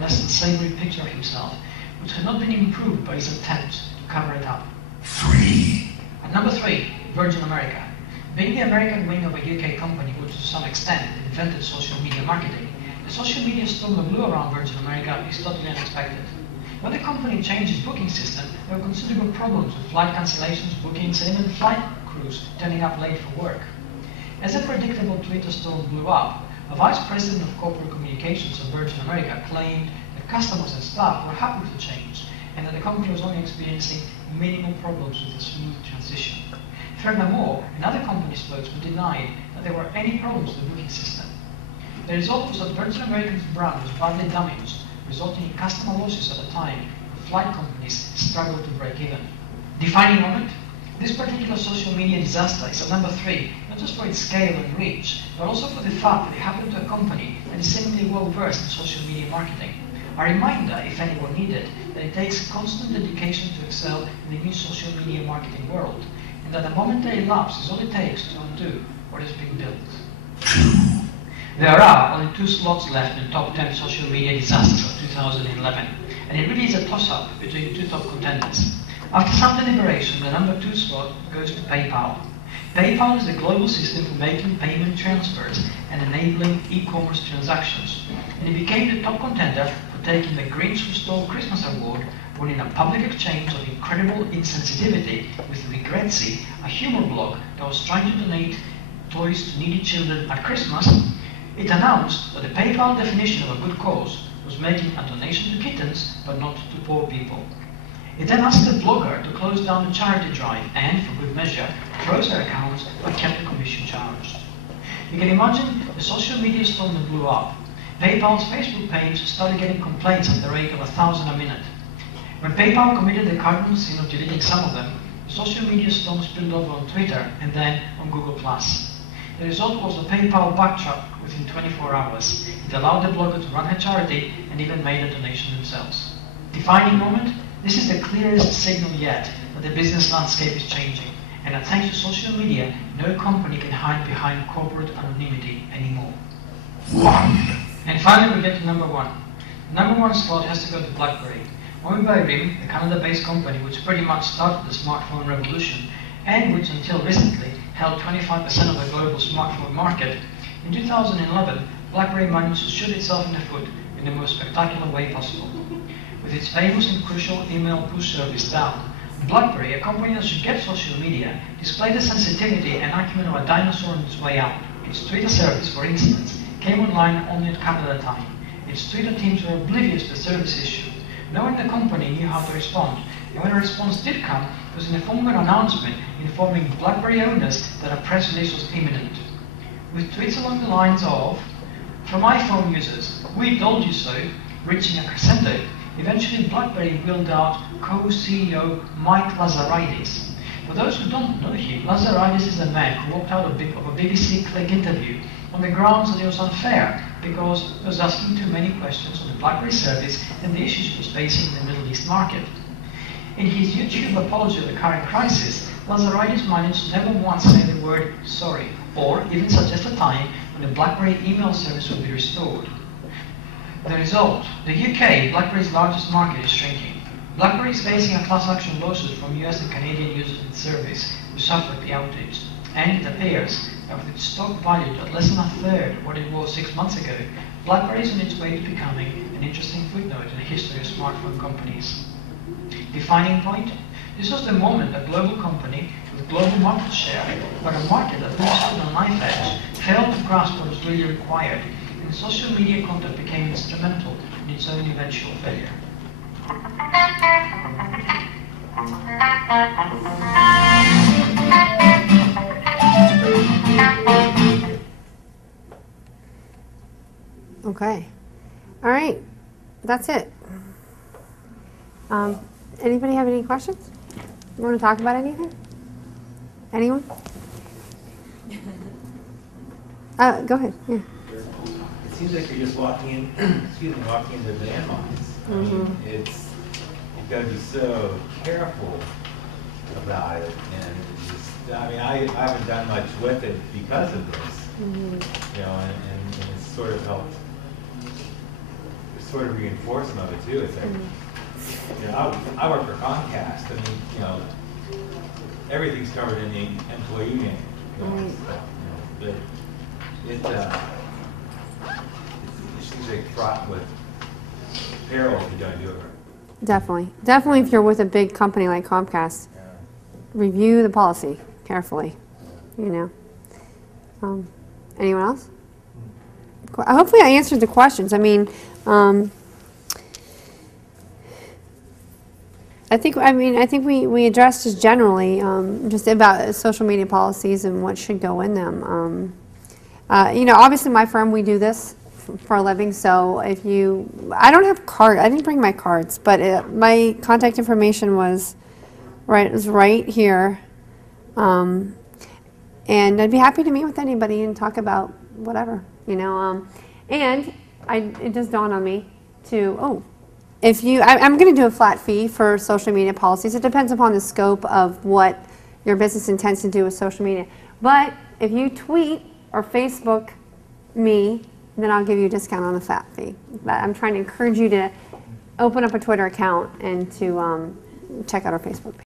less unsavory picture of himself, which had not been improved by his attempt to cover it up. 3. At number 3, Virgin America. Being the American wing of a UK company which to some extent invented social media marketing, the social media storm that blew around Virgin America is totally unexpected. When the company changed its booking system, there were considerable problems with flight cancellations, bookings, and even flight crews turning up late for work. As the predictable Twitter storm blew up, a vice president of corporate communications of Virgin America claimed that customers and staff were happy to change, and that the company was only experiencing minimal problems with a smooth transition. Furthermore, another company spokesman denied that there were any problems with the booking system. The result was that Virgin America's brand was badly damaged, resulting in customer losses at a time when flight companies struggled to break even. Defining moment? This particular social media disaster is at number 3, not just for its scale and reach, but also for the fact that it happened to a company that is seemingly well versed in social media marketing. A reminder, if anyone needed, that it takes constant dedication to excel in the new social media marketing world, and that a momentary lapse is all it takes to undo what has been built. 2. There are only 2 slots left in top 10 social media disasters of 2011, and it really is a toss-up between 2 top contenders. After some deliberation, the number 2 slot goes to PayPal. PayPal is a global system for making payment transfers and enabling e-commerce transactions, and it became the top contender for taking the Grinch Who Stole Christmas award, winning a public exchange of incredible insensitivity with Regretsy, a humor blog that was trying to donate toys to needy children at Christmas. It announced that the PayPal definition of a good cause was making a donation to kittens, but not to poor people. It then asked the blogger to close down the charity drive and, for good measure, froze their accounts but kept the commission charged. You can imagine the social media storm that blew up. PayPal's Facebook page started getting complaints at the rate of 1,000 a minute. When PayPal committed the cardinal sin of deleting some of them, the social media storm spilled over on Twitter and then on Google+. The result was the PayPal backtracked within 24 hours. It allowed the blogger to run her charity and even made a donation themselves. Defining moment? This is the clearest signal yet that the business landscape is changing, and that thanks to social media, no company can hide behind corporate anonymity anymore. 1. And finally we get to number 1. The number 1 slot has to go to BlackBerry. Owned by RIM, the Canada-based company which pretty much started the smartphone revolution, and which until recently held 25% of the global smartphone market, in 2011, BlackBerry managed to shoot itself in the foot in the most spectacular way possible. With its famous and crucial email push service down, BlackBerry, a company that should get social media, displayed the sensitivity and acumen of a dinosaur on its way out. Its Twitter service, for instance, came online only a couple at a time. Its Twitter teams were oblivious to the service issue. No one in the company knew how to respond, and when a response did come, it was in the form of an announcement informing BlackBerry owners that a press release was imminent. With tweets along the lines of, "From iPhone users, we told you so," reaching a crescendo, eventually BlackBerry wheeled out co-CEO Mike Lazaridis. For those who don't know him, Lazaridis is a man who walked out of a BBC Click interview on the grounds that it was unfair because it was asking too many questions on the BlackBerry service and the issues it was facing in the Middle East market. In his YouTube apology of the current crisis, Lazaridis managed to never once say the word sorry, or even suggest a time when the BlackBerry email service would be restored. The result, the UK, BlackBerry's largest market, is shrinking. BlackBerry is facing a class action lawsuit from US and Canadian users of its service who suffered the outage, and it appears that with its stock valued at less than a third of what it was 6 months ago, BlackBerry is on its way to becoming an interesting footnote in the history of smartphone companies. Defining point? This was the moment a global company with global market share, but a market that really stood on a knife edge, failed to grasp what was really required, and social media content became instrumental in its own eventual failure. Okay. All right. That's it. Anybody have any questions? You want to talk about anything? Anyone? Go ahead. Yeah. It seems like you're just walking in, walking into landmines. I mean, you've got to be so careful about it, and I haven't done much with it because of this, you know, and it's sort of helped sort of reinforcement of it too. It's like, you know, I work for Comcast. I mean, you know, everything's covered in the employee manual. Right. But it seems like fraught with peril if you don't do it right. Definitely. Definitely if you're with a big company like Comcast, review the policy carefully, you know. Anyone else? Hopefully I answered the questions. I mean, I think we addressed just generally just about social media policies and what should go in them. You know, obviously my firm, we do this for a living, so if you, I don't have I didn't bring my cards, but my contact information was right here, and I'd be happy to meet with anybody and talk about whatever, you know. And it just dawned on me to, if you, I'm going to do a flat fee for social media policies. It depends upon the scope of what your business intends to do with social media. But if you tweet or Facebook me, then I'll give you a discount on the flat fee. But I'm trying to encourage you to open up a Twitter account and to check out our Facebook page.